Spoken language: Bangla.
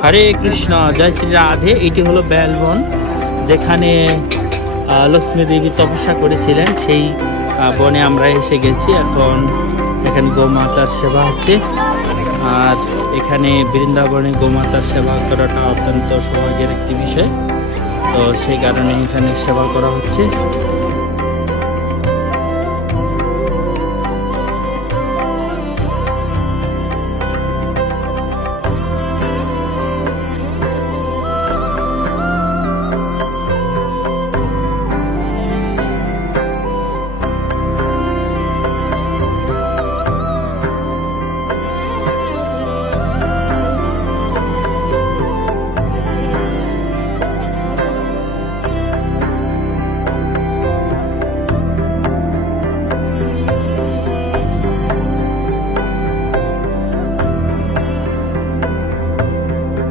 হরে কৃষ্ণ, জয় শ্রী রাধে। এটি হলো বেলবন, যেখানে লক্ষ্মী দেবী তপস্যা করেছিলেন। সেই বনে আমরা এসে গেছি। এখন এখানে গোমাতার সেবা হচ্ছে। আর এখানে বৃন্দাবনে গোমাতার সেবা করাটা অত্যন্ত সৌভাগ্যের একটি বিষয়। তো সেই কারণে এখানে সেবা করা হচ্ছে।